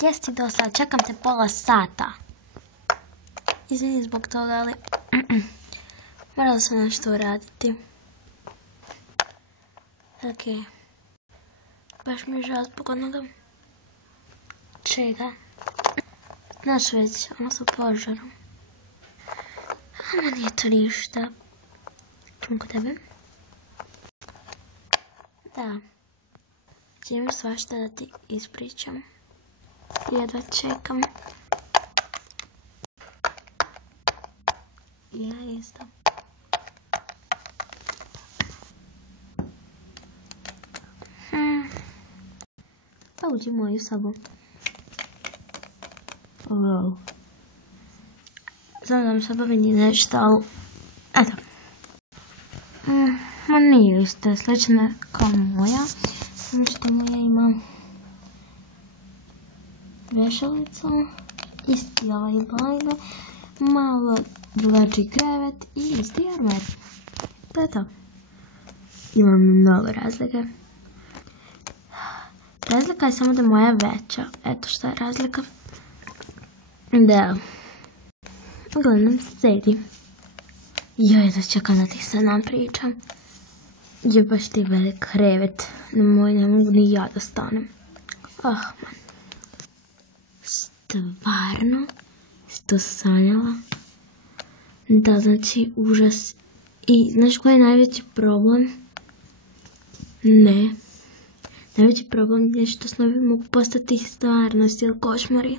Gdje si do sad? Čekam te pola sata. Izvini zbog toga, ali morala sam nešto uraditi. Ok. Baš mi je žao zbog onoga. Čega? Znaš već, ono sa požarom. Ama nije to ništa. Čemu kod tebe? Da. Imam svašta da ti ispričam. Jedva čekam. Ja isto. Pa uđi u moju sobu. Wow. Znam da mi se bavim nešto, ali... Eto. Ma nije isto, slična kao moja. Samo što moja ima vešalicu, isti ovaj blajno, malo drugačiji krevet i isti armer. To je to. Imam mnogo razlike. Razlika je samo da moja je veća. Eto šta je razlika. Da. Uglavnom sedi. Joj, da čekam da ti se nam pričam. Je baš ti velik krevet. Na moj ne mogu ni ja da stanem. Man. Stvarno? Si to sanjala? Da, znači, užas. I znaš koji je najveći problem? Ne. Najveći problem je što snovi mogu postati stvarnost ili košmari.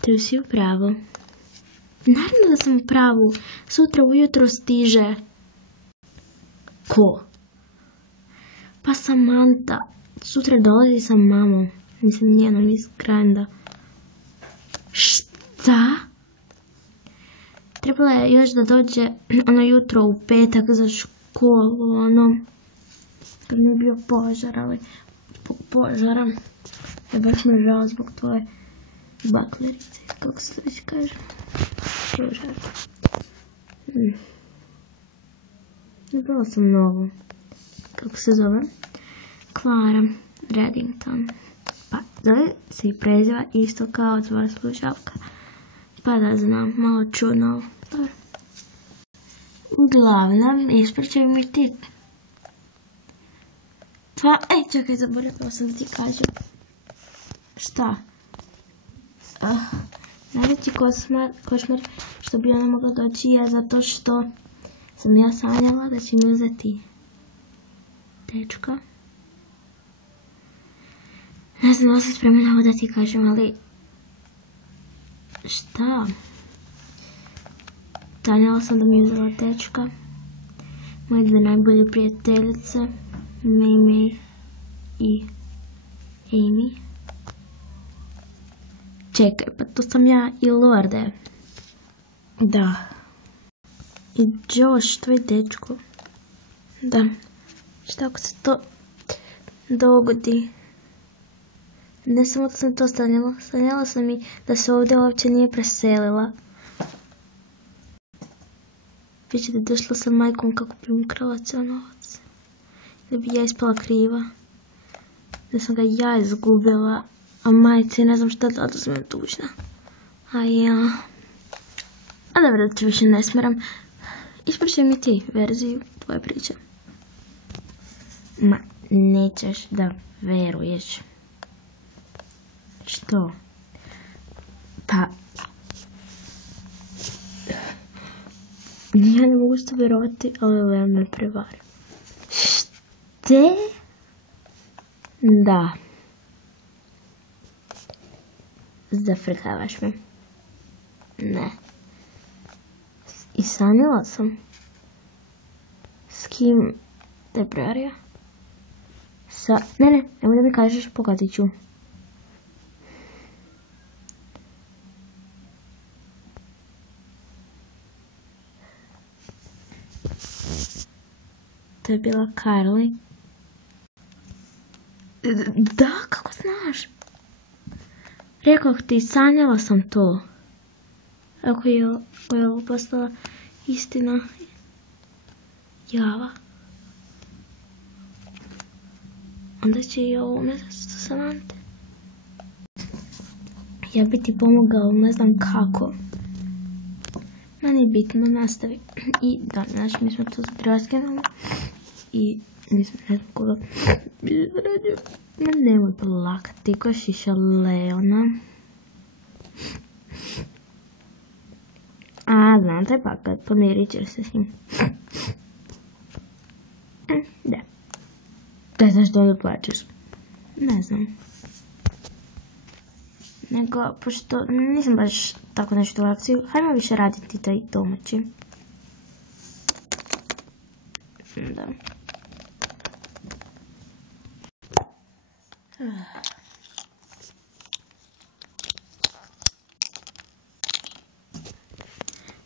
Tu si u pravu. Naravno da sam u pravu. Sutra ujutro stiže. Ko? Pa Samantha. Sutra dolazi sa mamom. Mislim, njenom iz Granda. Šta? Trebala je još da dođe ono jutro u petak za školu, ono. Kad mi je bio požar, ali zbog požara. Je baš mi žao zbog tvoje baklerice, kako se već kaže. Požar. Bilo sam novo. Kako se zove? Clara Reddington. Pa, zove se i preziva isto kao tvoja slušalka. Pa da znam, malo čudno. Dobro. Uglavnom, ispričaj mi ti. Čekaj, zaboravila sam da ti kažem. Šta? Najveći košmar što bi ona mogla doći je zato što sam ja sanjala da će mi uzeti dečka. Ne znam da sam spremna ovo da ti kažem, ali... Šta? Sanjala sam da mi je uzela dečka. Moje dve najbolje prijateljice, Mei i Amy. Čekaj, pa to sam ja i Lorde. Da. I Josh, tvoj dečko. Da. Šta ako se to dogodi? Ne samo da sam to sanjala. Sanjala sam i da se ovdje uopće nije preselila. Već da je došla sa majkom kako bi mi krala cijel novac. Da bi ja ispala kriva. Da sam ga ja izgubila. A majci, ne znam šta da sam joj tužna. A dobro, da ti više ne smeram. Ispričaj mi ti verziju tvoje priče. Ma, nećeš da veruješ. Što? Pa... Ja ne mogu što vjerovati, ali Lea me prevara. Šte? Da. Zafrkavaš me. Ne. I sanjala sam. S kim? Februarija? Ne, nemoj da mi kažeš, pogodit ću. To je bila Carly. Da, kako znaš? Rekao ti, sanjala sam to. Ako je ovo postala istina, java. Onda će i ovo umjesto Samanthe. Ja bi ti pomogao, ali ne znam kako. Ma nije bitno, nastavi. I da, znaš, mi smo to raskinuli. I nisam, ne znam koga bi izradio. Ma nemoj plakati, ko šiša Leona. A, znam taj pakat, pomirit ćeš se s njim. Da. Da, znaš da onda plačeš? Ne znam. Nego, pošto nisam baš tako nešto u akciju, hajmo više raditi taj domaći. Da.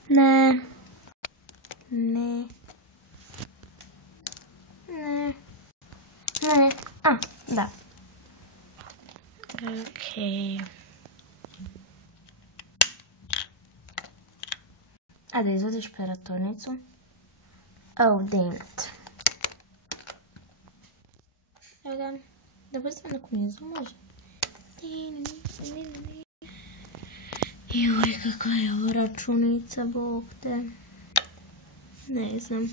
Ne. Ne. Ne. Ne. A, da. Okej. A da izvadiš peratornicu. Oh, damn it. Evo ga. Da postavim neku mjestu, može. Joj, kakva je ovo računica, Bog te. Ne znam.